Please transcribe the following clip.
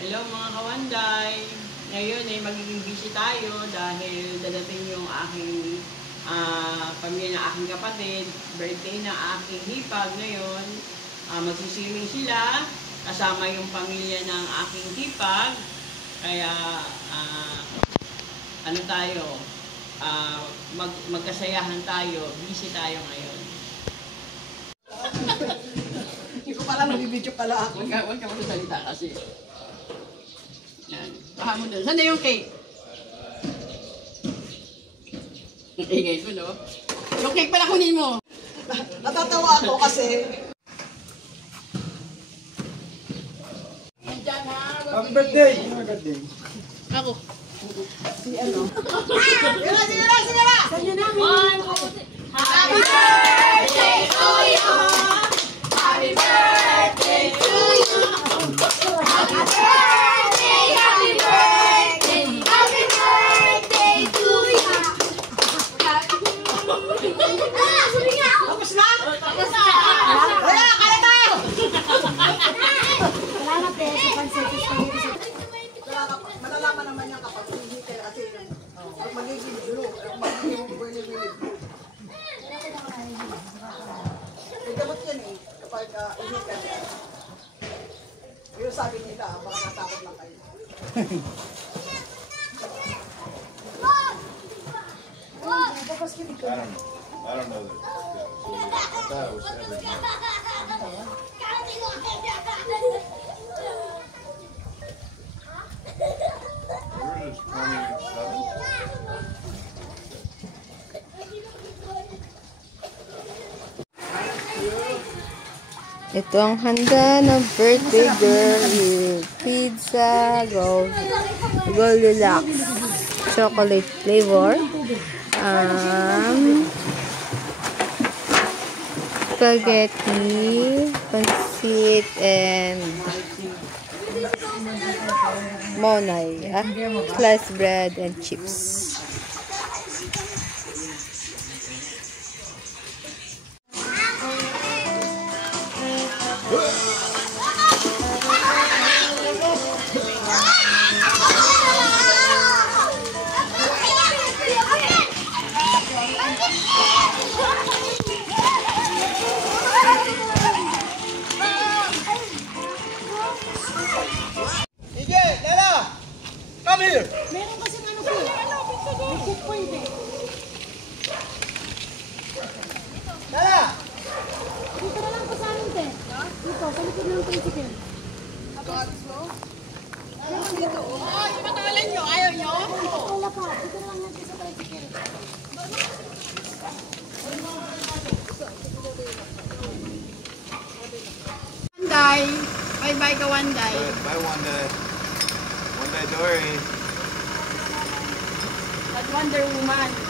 Hello mga kawanday! Ngayon ay magiging busy tayo dahil dadating yung aking pamilya ng aking kapatid, birthday ng aking hipag ngayon. Magsiswimming sila, kasama yung pamilya ng aking hipag. Kaya ano tayo, magkasayahan tayo, busy tayo ngayon. Hindi ko pala nabibidyo pala ako. Huwag ka magsasalita kasi. Yan. Paha mo doon. Saan na yung cake? Ingay mo, no? Yung cake pala kunin mo. Natatawa ako kasi. Happy birthday! Happy birthday! Ako. Si ano? Sige na! Saan na? Happy birthday to you! Happy birthday to you! Happy birthday! Happy birthday! Happy birthday to you! Tapos na? Tapos na! Wala! Kaya tayo! Wala na pe, sa pansitis pa dito sa... Malalaman naman niya kapag hindi kayo kasi magiging blue. Magiging willy-willy blue. May gamot yan eh. Kapag hindi ka niya. Pero sabi nila, baka natakot lang kayo. I don't know that. So, I thought it was every month. Where is 27? Ito ang handa ng birthday girl with pizza, Goldilocks, chocolate flavor, spaghetti, pancit, and monay, sliced bread and chips. Come here! Meron kasi ano po. May checkpoint eh. Lala! Dito na lang po sa amin, te. Dito, sa likod ng tricycle. Patawalan nyo, ayaw nyo? Wala pa. Dito na lang natin sa tricycle. Wanday. Bye-bye ka, Wanday. Bye, Wanda. Wanda Dory. At Wonder Woman.